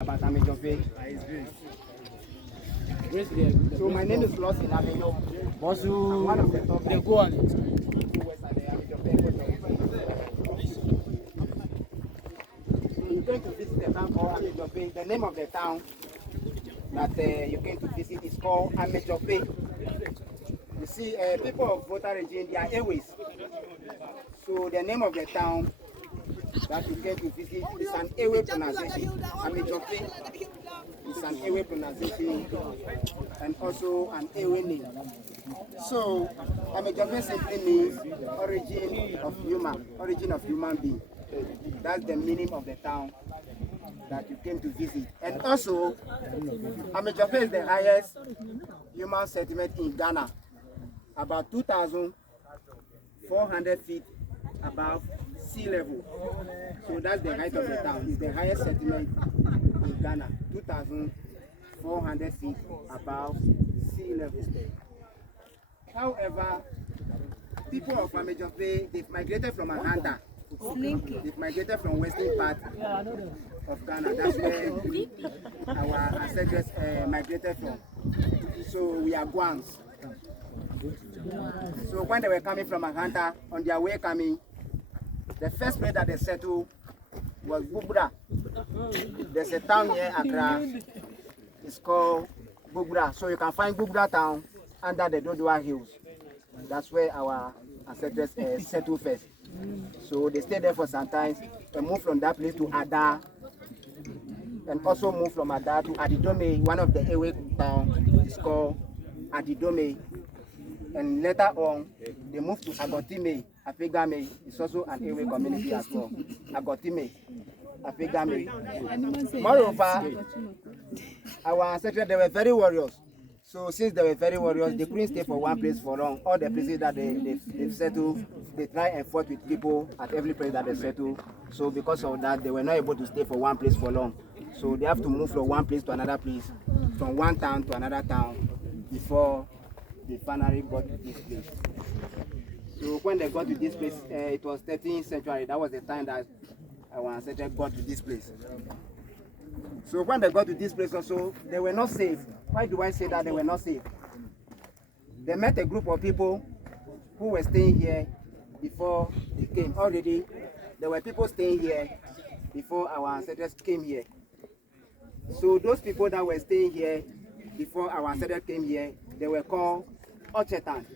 About Amedzofe. So my name is Lost in Ameno. I'm one of the top guys who was at the Amedzofe. So you're going to visit the town called Amedzofe. The name of the town that you're going to visit is called Amedzofe. You see, people of Volta region, they are airways. So the name of the town that you going to visit is an airway pronunciation. Amedzofe is an airway pronunciation and also an airway name. So Amedzofe simply means origin of human being. That's the meaning of the town that you came to visit. And also, Amedzofe is the highest human settlement in Ghana, about 2,400 feet above sea level. So that's the height of the town. It's the highest settlement in Ghana, 2,400 feet above sea level. However, people of Amedzofe, they've migrated from Ahanta. They've migrated from western part of Ghana. That's where our ancestors migrated from. So we are Guans. So when they were coming from Ahanta, on their way coming, the first place that they settled was Bugbura. There's a town near Accra. It's called Bugbura. So you can find Bugbura town under the Dodua Hills. That's where our ancestors settled first. So they stayed there for some time and moved from that place to Ada, and also moved from Ada to Adidome, one of the airway towns. It's called Adidome. And later on, they moved to Agotime. Apegame is also an airway community as well. Agotime, Apegame. Moreover, our ancestors, they were very warriors. So since they were very warriors, they couldn't stay for one place for long. All the places that they've settled, they try and fought with people at every place that they settled. So because of that, they were not able to stay for one place for long. So they have to move from one place to another place, from one town to another town, before they finally got to this place. So when they got to this place, it was 13th century. That was the time that our ancestors got to this place. So when they got to this place also, they were not safe. Why do I say that they were not safe? They met a group of people who were staying here before they came. Already, there were people staying here before our ancestors came here. So those people that were staying here before our ancestors came here, they were called Ochetan.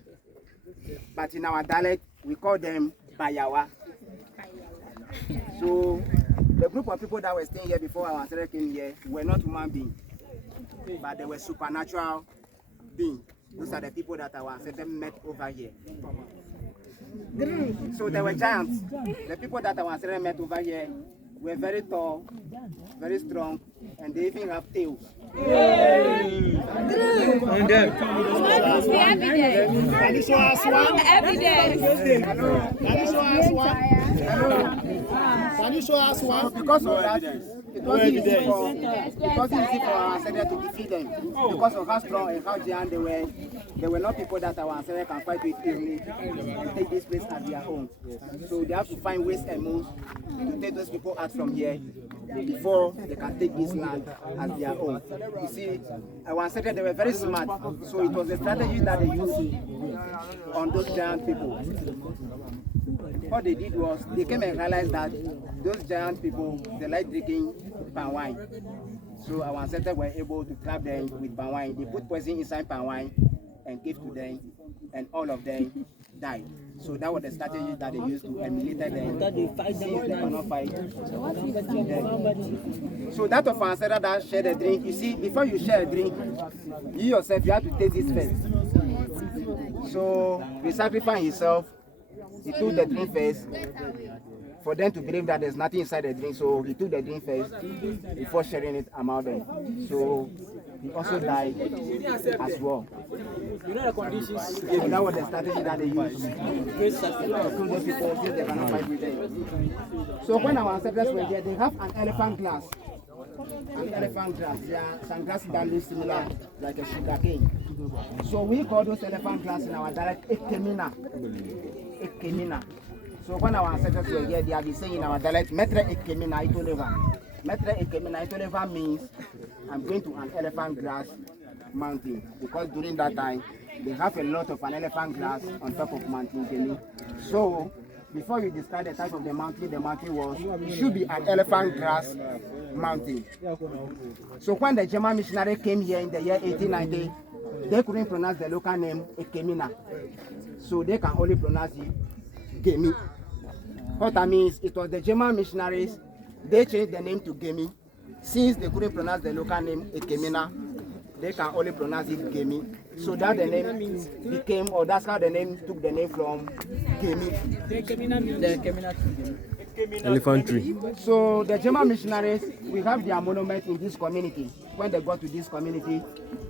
But in our dialect, we call them Bayawa. So the group of people that were staying here before our ancestors came here were not human beings, but they were supernatural beings. Those are the people that our ancestors met over here. So they were giants. The people that our ancestors met over here were very tall, very strong, and they even have tails. What is the evidence? Can you show us one? Because of that, it was easy for our ancestors to defeat them. Because of how strong and how giant they were not people that our ancestors can fight with easily and take this place as their own. So they have to find ways and moves to take those people out from here before they can take this land as their own. You see, our ancestors, they were very smart. So it was a strategy that they used on those giant people. What they did was, they came and realized that those giant people, they like drinking palm wine. So our ancestors were able to trap them with palm wine. They put poison inside palm wine and gave to them, and all of them died. So that was the strategy that they used to emulate them. They cannot fight. So that of our ancestors that share the drink, you see, before you share a drink, you yourself, you have to take this first. So he sacrificed himself. He took the drink first for them to believe that there's nothing inside the drink. So he took the drink first before sharing it among them. So he also died as well. You know the conditions. So that was the strategy that they used to kill those people since they cannot fight with them. So when our ancestors were there, they have an elephant glass. An elephant glass. There are some glasses that look similar like a sugar cane. So we call those elephant glass in our dialect Ekemina. Ekemina. So when our ancestors were here, they have been saying in our dialect, Metre Ekemina Itoleva. Metre Ekemina Itoleva means I'm going to an elephant grass mountain, because during that time they have a lot of an elephant grass on top of Mountain Gemi. So before you describe the type of the mountain was, it should be an elephant grass mountain. So when the German missionary came here in the year 1890, they couldn't pronounce the local name Ekemina. So they can only pronounce it Gemi. What that means, it was the German missionaries, they changed the name to Gemi. Since they couldn't pronounce the local name Ekemina, they can only pronounce it Gemi. So that the name became, or that's how the name took the name from Gemi. Elephant tree. So the German missionaries, we have their monument in this community. When they got to this community,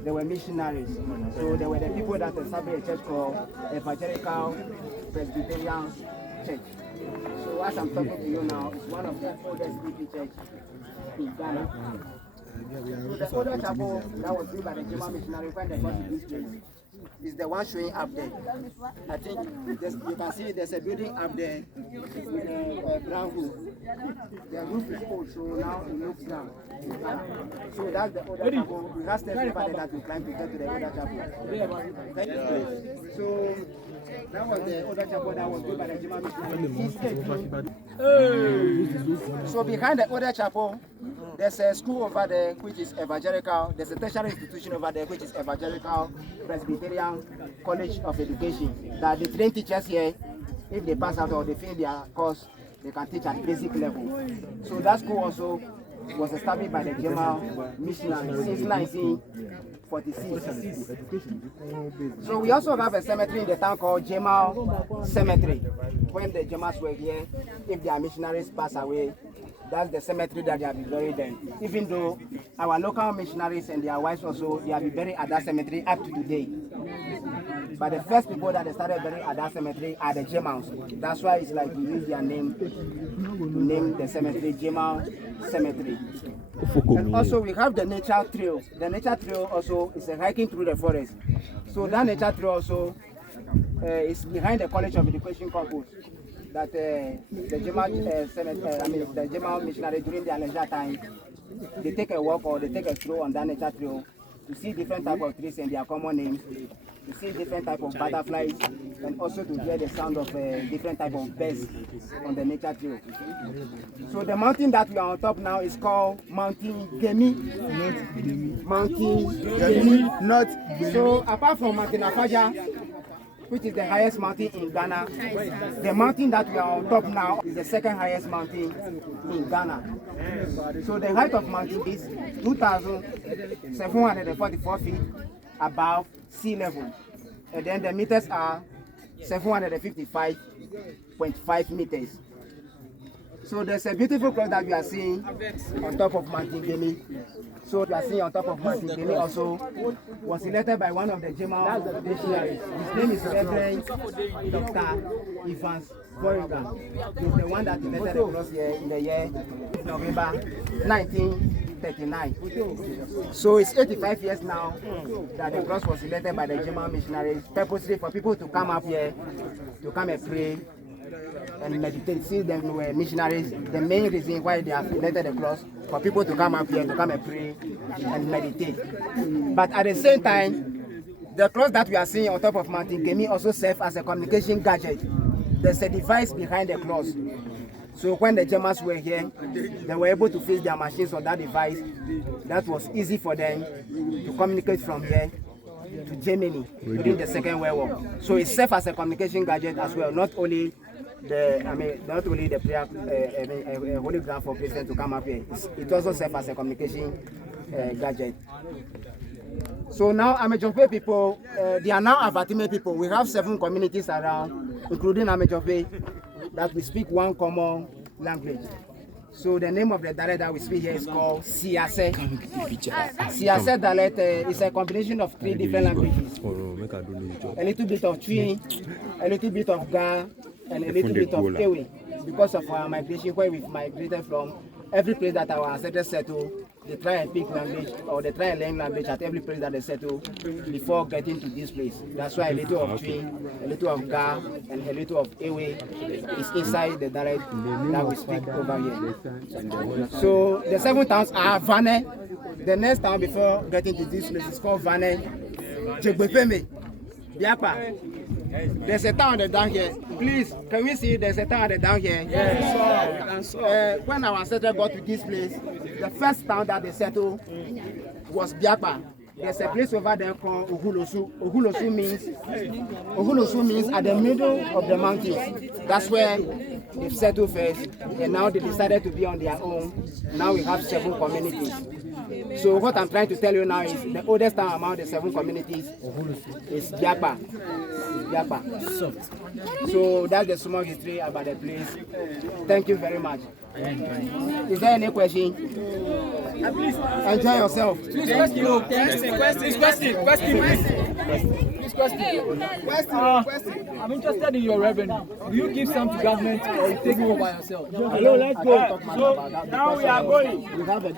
they were missionaries. So they were the people that established a church called Evangelical Presbyterian Church. So as I'm talking to you now, it's one of the oldest BP church in Ghana. So the older chapel that was built by the German missionary when they got to this place is the one showing up there. I think you can see there's a building up there with a brown roof. The roof is old, so now it looks down. So that's the older chapel. We have steps over there that we climb to get to the older chapel. So that was the older chapel that was built by the German missionary. So behind the older chapel, there's a school over there which is evangelical. There's a tertiary institution over there which is Evangelical Presbyterian College of Education. That the trained teachers here, if they pass out or they finish their course, they can teach at basic level. So that school also was established by the German missionaries since 1946. So we also have a cemetery in the town called Jemal Cemetery. When the Germans were here, if their missionaries pass away, that's the cemetery that they have been buried in. Even though our local missionaries and their wives also, they have been buried at that cemetery up to today. But the first people that they started burying at that cemetery are the Germans. That's why it's like we use their name to name the cemetery Jemal Cemetery. And also we have the nature trail. The nature trail also is a hiking through the forest. So that nature trail also is behind the College of Education campus. That the German the German missionary during their leisure time, they take a walk or they take a stroll on that nature trail to see different type of trees and their common names, to see different type of butterflies, and also to hear the sound of different type of birds on the nature trail. So the mountain that we are on top now is called Mountain Gemi. Mountain Gemi, not. So apart from Mountain Afaja, which is the highest mountain in Ghana, the mountain that we are on top now is the second highest mountain in Ghana. So the height of mountain is 2,744 feet above sea level. And then the meters are 755.5 meters. So there's a beautiful cross that we are seeing on top of Mountain Gemi. So we are seeing on top of Mountain Gemi also was elected by one of the German missionaries. His name is Reverend Dr. Evans Corrigan. He's the one that elected the cross here in the year November 1939. So it's 85 years now that the cross was elected by the German missionaries, purposely for people to come up here to come and pray and meditate. Since them were missionaries, the main reason why they have elected the cross for people to come up here to come and pray and meditate. But at the same time, the cross that we are seeing on top of Mountain Gemi also serves as a communication gadget. There's a device behind the cross. So when the Germans were here, they were able to fix their machines on that device. That was easy for them to communicate from here to Germany during the Second World War. So it serves as a communication gadget as well, not only the prayer holy ground for Christians to come up here. It also serves as a communication gadget. So now Amedzofe people, they are now Avatime people. We have 7 communities around, including Amedzofe, that we speak one common language. So the name of the dialect that we speak here is called Siase. Siase dialect is a combination of 3 different languages. A little bit of Twi, a little bit of Ga, and a little bit of Ewe. Because of our migration, where we've migrated from every place that our ancestors settled, the try and speak language or the try and learn language at every place that they settle before getting to this place. That's why a little of tree, a little of Ga, and a little of Ewe is inside the dialect that we speak over here. So the 7 towns are Vane. The next town before getting to this place is called Vane, Jegbepeme, Biapa. There's a town down here. Please, can we see there's a town down here? Yes. When our ancestors got to this place, the first town that they settled was Biapa. There's a place over there called Ogulosu. Ogulosu means at the middle of the mountains. That's where they settled first, and now they decided to be on their own. Now we have 7 communities. So what I'm trying to tell you now is the oldest town among the 7 communities is Biapa. So that's the small history about the place. Thank you very much. Is there any question? Please enjoy yourself. Please question. I'm interested in your revenue. Do you give some to government or you take it over by yourself? Hello, let's go. So now we are going. You have a